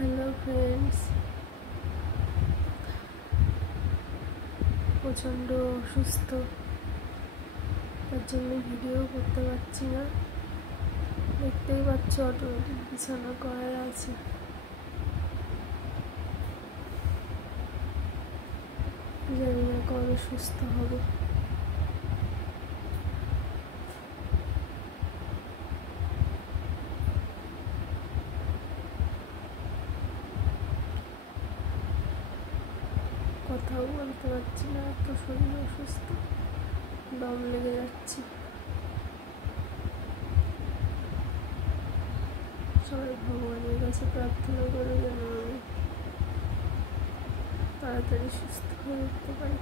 Hello friends, প্রচণ্ড অসুস্থ, তার জন্য ভিডিও করতে পারছি না। দেখতেই পাচ্ছ অটোমেটিক বিছানা করা আছে। জানি না কবে সুস্থ হব। কথাও বলতে পারছি না, এত শরীর অসুস্থ, দম লেগে যাচ্ছে। সবাই ভগবানের কাছে প্রার্থনা করে যেন আমি তাড়াতাড়ি সুস্থ হয়ে উঠতে পারি।